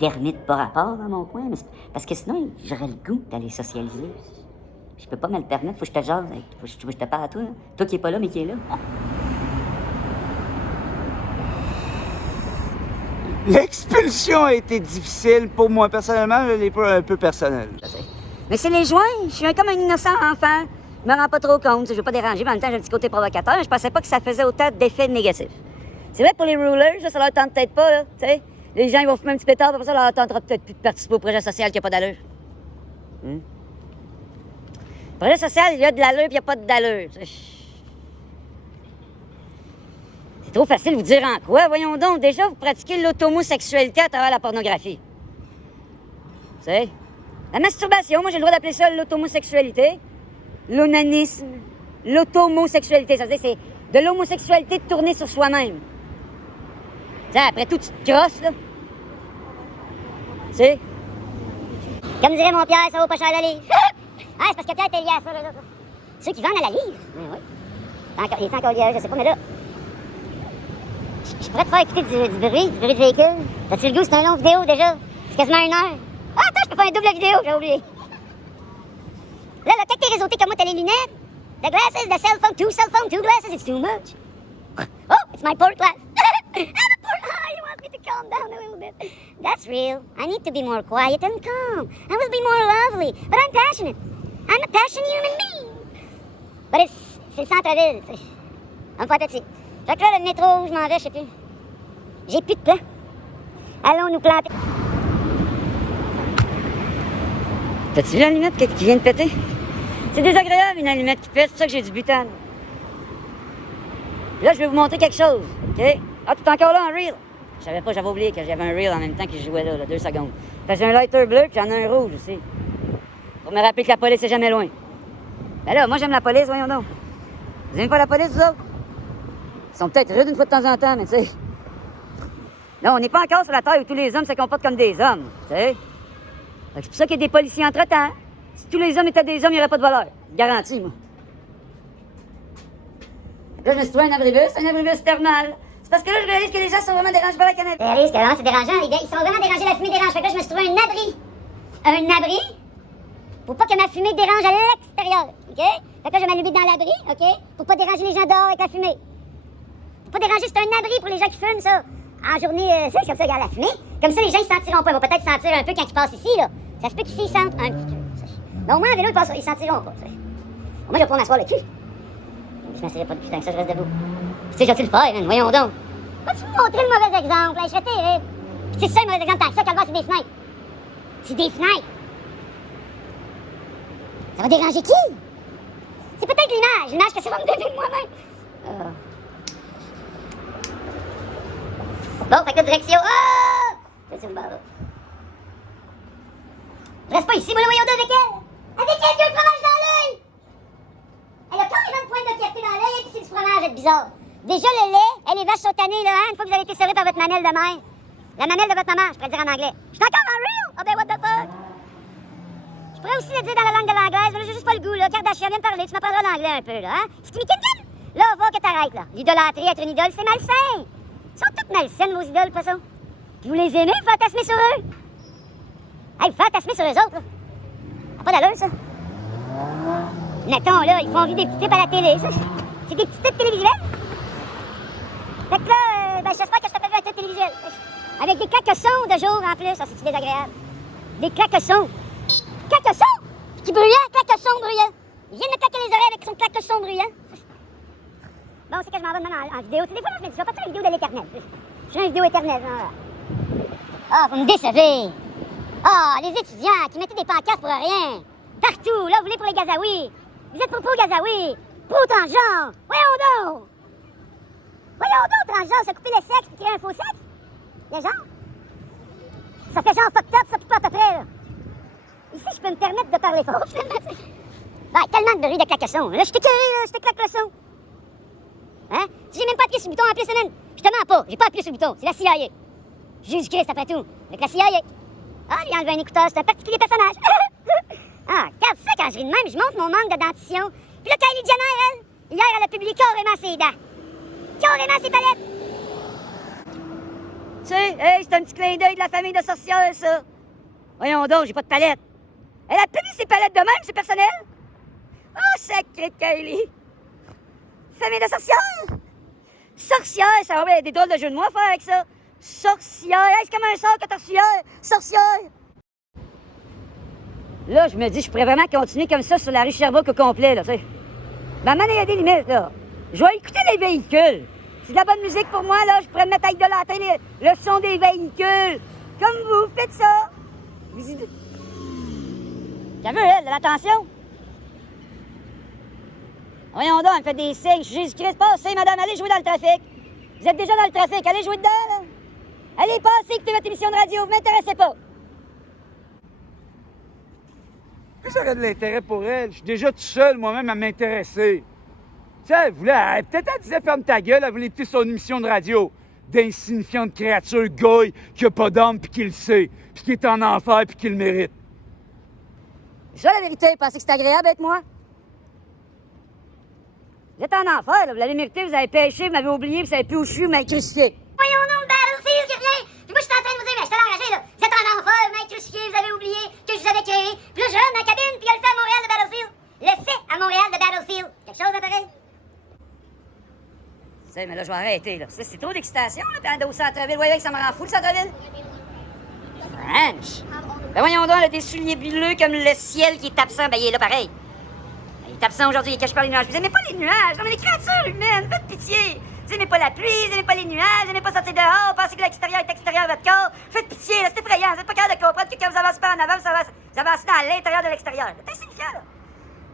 d'ermite par rapport dans mon coin, mais parce que sinon, j'aurais le goût d'aller socialiser. Je peux pas me le permettre, faut que je te jase, faut que je te parle à toi. Toi qui est pas là, mais qui est là. L'expulsion a été difficile pour moi, personnellement, elle est un peu personnelle. Mais c'est les joints, je suis comme un innocent enfant. Je me rends pas trop compte, je veux pas déranger, mais en même temps, j'ai un petit côté provocateur. Je pensais pas que ça faisait autant d'effets négatifs. C'est vrai, pour les rulers, ça leur tente peut-être pas, là, tu sais. Les gens, ils vont fumer un petit pétard, puis après ça, leur tentera peut-être plus de participer au projet social qui n'a pas d'allure. Le projet social, il y a de l'allure, puis il n'y a pas d'allure. C'est trop facile de vous dire en quoi. Voyons donc, déjà, vous pratiquez l'automosexualité à travers la pornographie. Tu sais? La masturbation, moi, j'ai le droit d'appeler ça l'automosexualité. L'onanisme. L'automosexualité, ça veut dire que c'est de l'homosexualité tournée sur soi-même. Tu sais, après tout, tu te crosses, là. Tu sais? Comme dirait mon Pierre, ça vaut pas cher la livre. Ah, c'est parce que Pierre était lié à ça, là. Ceux qui vendent à la livre. Oui. Il est encore lié, je sais pas, mais là. Je pourrais te faire écouter du bruit de véhicule. T'as-tu le goût? C'est un long vidéo déjà. C'est quasiment 1 heure. Ah, attends, je peux faire une double vidéo, j'ai oublié. Là, quand t'es réseauté comme moi, t'as les lunettes. The glasses, the cell phone, 2 glasses, it's too much. Oh, it's my port glass. I'm a port. Oh, you want me to calm down a little bit. That's real. I need to be more quiet and calm. I will be more lovely. But I'm passionate. I'm a passionate human being. But c'est le centre-ville, tu sais. On me fait petit. Fait que là, le métro, je m'en vais, je sais plus. J'ai plus de plan. Allons nous planter. T'as-tu vu l'allumette qui vient de péter? C'est désagréable, une allumette qui pète, c'est pour ça que j'ai du butane. Là, je vais vous montrer quelque chose, OK? Ah, t'es encore là en reel? Je savais pas, j'avais oublié que j'avais un reel en même temps que je jouais là, 2 secondes. Fait que j'ai un lighter bleu puis j'en ai un rouge aussi. Pour me rappeler que la police est jamais loin. Ben là, moi j'aime la police, voyons donc. Vous aimez pas la police, vous autres? Ils sont peut-être rudes une fois de temps en temps, mais tu sais. Non, on n'est pas encore sur la terre où tous les hommes se comportent comme des hommes, tu sais. C'est pour ça qu'il y a des policiers entre-temps. Si tous les hommes étaient des hommes, il n'y aurait pas de valeur. Garanti, moi. Là, je me suis trouvé un abribus thermal. C'est parce que là, je réalise que les gens sont vraiment dérangés par la cannabis. Tu réalises que vraiment c'est dérangeant. Ils sont vraiment dérangés, la fumée dérange. Fait que là, je me suis trouvé un abri. Un abri pour pas que ma fumée dérange à l'extérieur. OK? Fait que là, je m'allume dans l'abri, OK? Pour pas déranger les gens dehors avec la fumée. Pour pas déranger, c'est un abri pour les gens qui fument, ça. En journée, c'est comme ça, regarde la fumée. Comme ça, les gens, ils sentiront pas. Ils vont peut-être sentir un peu quand ils passent ici, là. Ça se peut qu'ici, ils sentent un petit peu. Non, au moins, en vélo, ils sentiront pas. Moi, je vais pouvoir m'asseoir le cul. Je m'asserai pas de putain que ça, je reste debout. Tu sais, j'ai-tu le faire, man? Voyons donc. Vas-tu me montrer le mauvais exemple? Là, je serais terrible. Puis c'est ça, le mauvais exemple, tant que ça, calvaire, c'est des fenêtres. C'est des fenêtres. Ça va déranger qui? C'est peut-être l'image que ça va me donner de moi-même. Bon, fait que direction. Ah! C'est sur le bord, là. Je reste pas ici, moi, le voyons avec elle. Avec quelqu'un de fromage dans l'œil. Elle a carrément une pointe de fierté dans l'œil, et puis c'est du fromage, elle est bizarre. Déjà, le lait, les vaches sont tannées, là, hein, une fois que vous avez été servi par votre mamelle de mère. La mamelle de votre maman, je pourrais le dire en anglais. Je suis encore en real? Oh ben, what the fuck? Je pourrais aussi le dire dans la langue de l'anglaise, mais là, j'ai juste pas le goût, là. Kardashian, viens me parler, tu m'apprendras l'anglais un peu, là, hein? Skimikinkin? Là, va que t'arrêtes, là. L'idolâtrie, être une idole, c'est malsain. Ils sont toutes malsaines, vos idoles, pas ça? Puis vous les aimez, vous fantasmez sur eux? Hey, vous fantasmez sur eux autres, là. Ça n'a pas d'allure, ça. Mettons, là, ils font vivre des petits types à la télé, ça. C'est des petits types télévisuels. Fait que là, j'espère que je t'ai fait un type télévisuel. Avec des claquessons de jour, en plus. Ça, c'est désagréable. Des claquessons. Claquessons? Qui bruyant, claquessons bruyants. Il vient de me claquer les oreilles avec son claquesson bruyant. Bon, c'est que je m'en vais demain en vidéo. Tu sais, des fois, là, je me dis, je vais pas faire une vidéo de l'éternel. Je fais une vidéo éternelle, genre. Ah, vous me décevez. Ah, les étudiants qui mettaient des pancartes pour rien. Partout, là, vous voulez pour les Gazaouis. Vous êtes pour Gazaouis. Pro-transgenre. Voyons donc. Voyons donc, transgenre, se couper le sexe et créer un faux sexe. Le genre. Ça fait genre fucked up, ça, puis pas à peu près, là. Ici, je peux me permettre de parler fort, finalement, tu sais. Ben, tellement de bruit de claquesson. Là, je suis écœuré, là, je te claque le son. Hein? Si j'ai même pas appuyé sur le bouton en plus, semaine, je te mens pas, j'ai pas appuyé sur le bouton, c'est la CIA. Jésus-Christ, après tout, avec la CIA. Ah, lui enlever un écouteur, c'est un particulier personnage. Ah, regarde ça, quand je ris de même, je montre mon manque de dentition. Puis là, Kylie Jenner, elle, hier, elle a publié carrément ses dents. Carrément ses palettes. Tu sais, hey, c'est un petit clin d'œil de la famille de sorcières, ça. Voyons donc, j'ai pas de palette. Elle a publié ses palettes de même, c'est personnel. Oh, sacré Kylie. Famille de sorcières. Sorcière, ça va bien des drôles de jeux de mots à faire avec ça. Sorcière, hey, c'est comme un sort que t'as reçu hier. Sorcière. Là, je me dis, je pourrais vraiment continuer comme ça sur la rue Sherbrooke au complet, là, tu sais. Maman, il y a des limites, là. Je vais écouter les véhicules. C'est de la bonne musique pour moi, là. Je pourrais me mettre à idolâtrer le son des véhicules. Comme vous, faites ça. T'as vu, elle, de l'attention? Voyons donc, elle me fait des signes. Jésus-Christ, passez, madame, allez jouer dans le trafic. Vous êtes déjà dans le trafic, allez jouer dedans, là. Allez, passez, écoutez votre émission de radio, vous m'intéressez pas. Pourquoi j'aurais de l'intérêt pour elle? Je suis déjà tout seul, moi-même, à m'intéresser. Tu sais, peut-être elle disait ferme ta gueule, elle voulait écouter son émission de radio. D'insignifiante créature goy qui a pas d'âme puis qui le sait, puis qui est en enfer puis qui le mérite. C'est ça la vérité, pensez que c'est agréable avec moi? Vous êtes en enfer, là. Vous l'avez mérité, vous avez péché, vous m'avez oublié, vous savez plus où je suis, vous m'avez crucifié. Voyons donc, le Battlefield qui revient. Puis moi, je suis en train de vous dire, mais je t'ai engagé, là. Vous êtes en enfer, vous m'avez crucifié, vous avez oublié que je vous avais créé. Puis là, je rentre dans la cabine, puis il y a le fait à Montréal de Battlefield. Le fait à Montréal de Battlefield. Quelque chose d'intéressant? Tu sais, mais là, je vais arrêter, là. Ça, c'est trop d'excitation, là, puis aller au centre-ville. Voyez que ça me rend fou, le centre-ville. French. Ben voyons donc, elle a des souliers bleus comme le ciel qui est absent. Ben, il est là pareil. Ben, il est absent aujourd'hui, il est caché par les nuages. Vous aimez pas les nuages? Non, mais les créatures humaines, faites pitié. Vous aimez pas la pluie, vous aimez pas les nuages, vous aimez pas sortir dehors, pensez que l'extérieur est extérieur de votre corps. Faites pitié, là, c'est effrayant. Vous êtes pas capable de comprendre que quand vous avancez pas en avant, vous avancez dans l'intérieur de l'extérieur. C'est insignifiant, là.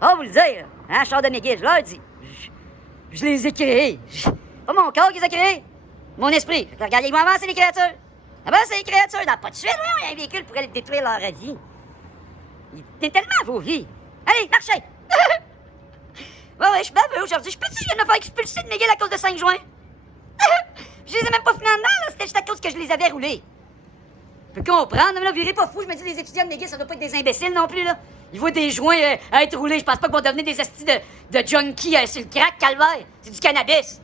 Oh, vous le dire, hein, je sors de McGill, je leur dis. Je les ai créés. Pas mon corps qui les a créés. Mon esprit. Regardez, ils vont avancer les créatures. Avancez les créatures. Dans pas de suite, oui, il y a un véhicule pour aller détruire leur vie. Il est tellement à vos vies. Allez, marchez. Ouais, je suis baveux aujourd'hui. Je peux-tu, je viens de me faire expulser de McGill à cause de 5 juin? Je les ai même pas finis en dedans, là. C'était juste à cause que je les avais roulés. Je peux comprendre, mais là, virez pas fou. Je me dis, les étudiants de McGill, ça doit pas être des imbéciles non plus, là. Ils voient des joints à être roulés. Je pense pas qu'ils vont devenir des astis de junkies sur le crack, calvaire. C'est du cannabis.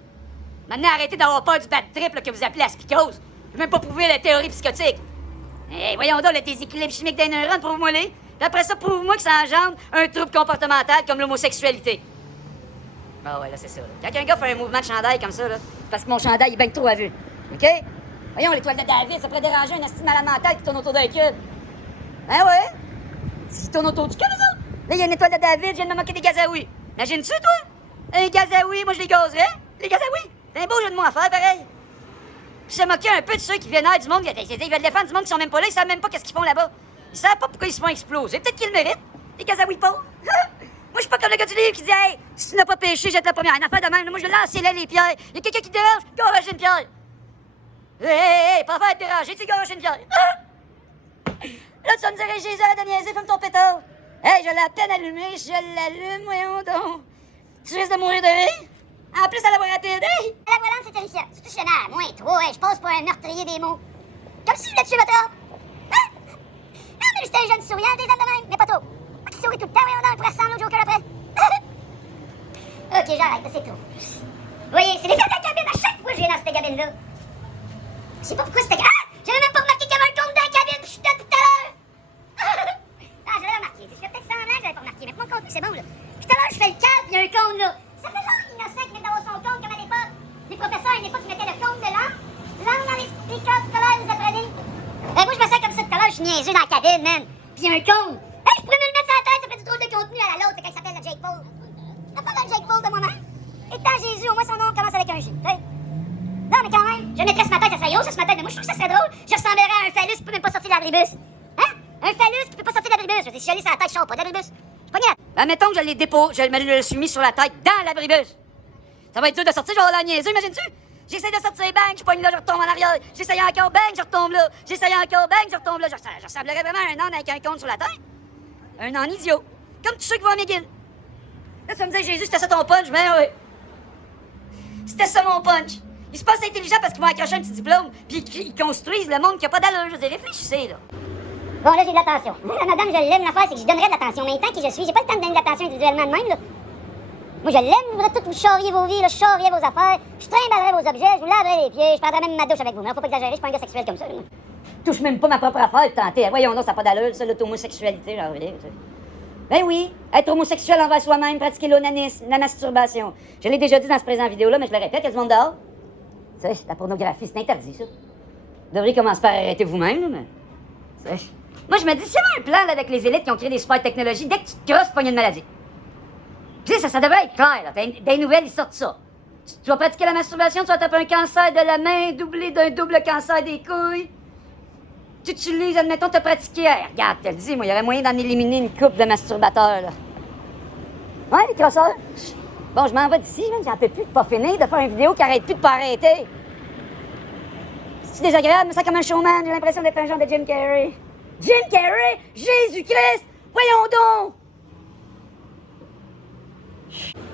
Maintenant, arrêtez d'avoir peur du bad trip là, que vous appelez la spicose. Je vais même pas prouver la théorie psychotique. Hey, voyons donc le déséquilibre chimique des neurones, prouve-moi-les. Puis après ça, prouve-moi que ça engendre un trouble comportemental comme l'homosexualité. Ah ouais, là, c'est ça. Là. Quand un gars fait un mouvement de chandail comme ça, là, c'est parce que mon chandail il baigne trop à vue. OK? Voyons, l'étoile de David, ça pourrait déranger un estime malade mental qui tourne autour d'un cube. Ben ouais? Ils tournent autour du cube, eux autres. Là, il y a une étoile de David, je viens de me moquer des gazaouis. Imagine-tu, toi? Un gazaoui, moi, je les gazerais. Les gazaouis. C'est un beau jeu de mots à faire, pareil. Puis se moquer un peu de ceux qui vénèrent du monde. Ils veulent défendre du monde qui sont même pas là. Ils savent même pas qu'est-ce qu'ils font là-bas. Ils savent pas pourquoi ils se font exploser. Peut-être qu'ils le méritent. Les gazaouis pauvres. Moi, je suis pas comme le gars du livre qui dit, hey, si tu n'as pas péché, jette la première. Une affaire de même. Moi, je lance les pierres. Il y a quelqu'un qui te dérange, garoche une pierre. Hey, pas faire te déranger, tu garoches une pierre. Là, tu vas me dire, hey, Jésus, arrête de niaiser, fume ton pétard. Hey, je l'ai à peine allumé, je l'allume, voyons donc. Tu risques de mourir de rire. En plus, à la voie rapide, hey! À la volante, c'est terrifiant. Surtout si je à moins trop, je passe pour un meurtrier des mots. Comme si je voulais tuer votre homme. Hein? Non, mais j'étais un jeune souriant, des hommes de même, mais pas trop. Moi qui souris tout le temps, voyons donc, pour ressembler au Joker après. Ok, j'arrête, c'est trop. Vous voyez, c'est des fêtes à la cabine à chaque fois que je viens dans cette cabine-là. Je sais pas pourquoi c'était... Ah! J'avais même pas remarqué qu'il y avait un compte dans la cabine, puis je suis là tout à l'heure. Ah, je l'avais remarqué. Je fais peut-être semblant que je l'avais pas remarqué, mais mon compte, c'est bon, là. Puis tout à l'heure, je fais le cadre, il y a un compte, là. Ça fait genre innocent qui met d'avoir son compte, comme à l'époque. Les professeurs, à une époque, ils mettaient le compte de l'an. L'an dans les classes scolaires, ils nous apprenaient. Moi, je me sens comme ça tout à l'heure, je suis niaiseux dans la cabine, man. Puis il y a un compte. Hey, je pourrais me le mettre sur la tête, ça fait du drôle de contenu à la l'autre, quand il s'appelle le Jake Paul. T'as pas le Jake Paul de moi-même? Et tant Jésus, au moins son nom commence avec un J, t'sais. Non, mais quand même, je mettrais sur ma tête, ça serait haut, ça, sur ma tête. Mais moi, je trouve que ça serait drôle. Je ressemblerais à un phallus qui peut même pas sortir de l'abribus. Hein? Un phallus qui peut pas sortir de l'abribus. Je veux dire, si je l'ai sur la tête, je sors pas d'abribus. Je suis pas niaise. Ben, mettons que je l'ai déposé, je me le suis mis sur la tête dans l'abribus. Ça va être dur de sortir, je vais avoir la niaiseux, imagines-tu? J'essaie de sortir, bang, je pogne là, je retombe en arrière. J'essaye encore, bang, je retombe là. J'essaye encore, bang, je retombe là. Je ressemblerais vraiment à un âne avec un cône sur la tête. Un âne idiot. Comme tous ceux qui vont à McGill. Là, tu vas me dire, Jésus, c'était ça ton punch? Ben oui. C'était ça mon punch. Ils se pensent intelligents parce qu'ils vont accrocher un petit diplôme, puis ils construisent le monde qui a pas d'allure. Je veux dire, réfléchissez, là. Bon, là, j'ai de l'attention. La madame, je l'aime. L'affaire, c'est que je donnerais de l'attention. Mais tant que je suis, j'ai pas le temps de donner de l'attention individuellement de même, là. Moi, je l'aime. Vous voudrez tout vous charriez vos vies, là. Je charriez vos affaires. Je trimballerai vos objets. Je vous laverai les pieds. Je prendrai même ma douche avec vous. Mais là, faut pas exagérer. Je suis pas un gars sexuel comme ça, là. Touche même pas ma propre affaire, tenter. Voyons, non, ça n'a pas d'allure, ça, l'automosexualité, j'en veux. Ben oui, être homosexuel envers soi-même, pratiquer l'onanisme, la masturbation. Je l'ai déjà dit dans ce présent vidéo-là, mais je le répète, il y a du monde dehors. Tu sais, la pornographie, c'est interdit, ça. Vous devriez commencer par arrêter vous-même, là, mais... Tu sais, moi, je me dis, s'il y avait un plan là, avec les élites qui ont créé des super technologies, dès que tu te crosses, tu pognes une maladie. Tu sais, ça devrait être clair, là. Des nouvelles, ils sortent ça. Tu vas pratiquer la masturbation, tu vas taper un cancer de la main, doublé d'un double cancer des couilles. Tu utilises, admettons, t'as pratiqué. Hey, regarde, je te le dis, moi, il y aurait moyen d'en éliminer une couple de masturbateurs, là. Ouais, les crosseurs. Bon, je m'en vais d'ici, j'en peux plus de pas finir, de faire une vidéo qui arrête plus de pas arrêter. C'est désagréable, mais ça comme un showman, j'ai l'impression d'être un genre de Jim Carrey. Jim Carrey? Jésus-Christ! Voyons donc!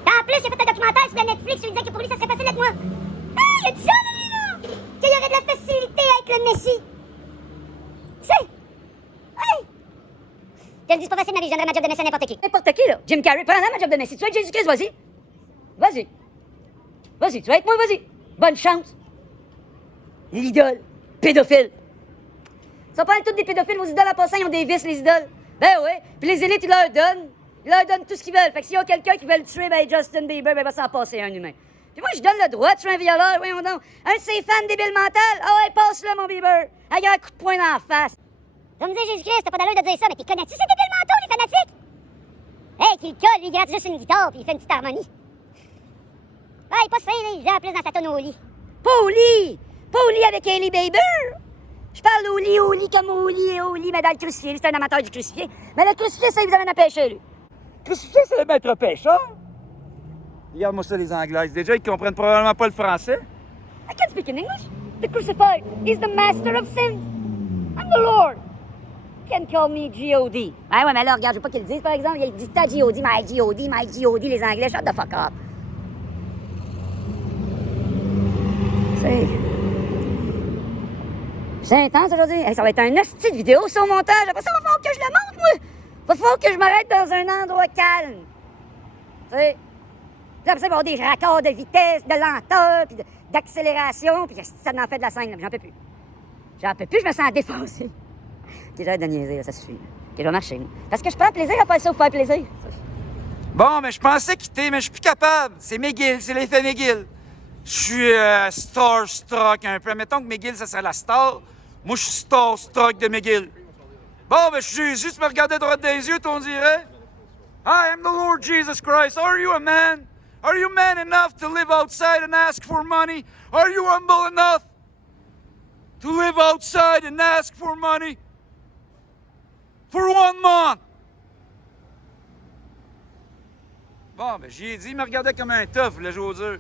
En plus, il a fait un documentaire sur la Netflix où il disait que pour lui, ça serait facile d'être moi. Ah, il a dit ça, lui, là! Qu'il y aurait de la facilité avec le Messie. Tu sais? Hey! Je le dis, c'est pas facile, ma vie, je donnerais ma job de Messie à n'importe qui. N'importe qui, là. Jim Carrey, prends ma job de Messie. Tu vas être Jésus-Christ, vas-y. Vas-y. Vas-y, tu vas être moi, vas-y. Bonne chance. L'idole. Pédophile. Ils sont pas tous des pédophiles, vos idoles en passant, ils ont des vices, les idoles. Ben oui. Puis les élites, ils leur donnent. Ils leur donnent tout ce qu'ils veulent. Fait que s'il y a quelqu'un qui veut le tuer, ben Justin Bieber, ben il va s'en passer un humain. Puis moi, je donne le droit de tuer un violeur, voyons donc. Un de ses fans débile mental, ah ouais, passe-le, mon Bieber. Avec un coup de poing dans la face. Tu vas me dire, Jésus-Christ, t'as pas d'allure de dire ça, mais t'es connais-tu ces débiles mentaux, les fanatiques? Hey, qui le colle, lui, il gratte juste une guitare, puis il fait une petite harmonie. Ah, il est pas fin, là, il vient plus dans sa tonne au lit. Pas au lit! Pas au lit avec Hailey Bieber! Je parle au lit comme au lit, mais dans le crucifié. Lui, c'est un amateur du crucifié. Mais le crucifié, ça, il vous amène à pêcher, lui. Crucifié, c'est le maître pêcheur. Regarde-moi ça, les Anglaises. Déjà, ils comprennent probablement pas le français. I can't speak in English. The crucified is the master of sin. I'm the Lord. You can call me G.O.D. Ouais, mais là, regarde, je veux pas qu'ils le disent, par exemple. Ils disent ta G.O.D., my G.O.D., my G.O.D., les Anglais. Shut the fuck up. C'est intense aujourd'hui. Hey, ça va être un hostie de vidéo, ça, au montage. Après ça, va falloir que je le monte, moi. Va falloir que je m'arrête dans un endroit calme. Tu sais? Puis après ça, il va y avoir des raccords de vitesse, de lenteur, puis d'accélération, puis ça m'en fait de la scène, là. J'en peux plus. J'en peux plus, je me sens défoncé. Ok, j'arrête de niaiser, là, ça suffit. Ok, je vais marcher, moi. Parce que je prends plaisir à faire ça pour faire plaisir. Bon, mais je pensais quitter, mais je suis plus capable. C'est McGill, c'est l'effet McGill. Je suis starstruck un peu. Mettons que McGill, ça serait la star. Moi, je suis starstruck de McGill. Bon, ben, je suis Jésus, tu me regardais droit dans les yeux, on dirait. I am the Lord Jesus Christ. Are you a man? Are you man enough to live outside and ask for money? Are you humble enough to live outside and ask for money? For 1 month? Bon, ben, j'y ai dit, il me regardait comme un tough, le jour dur.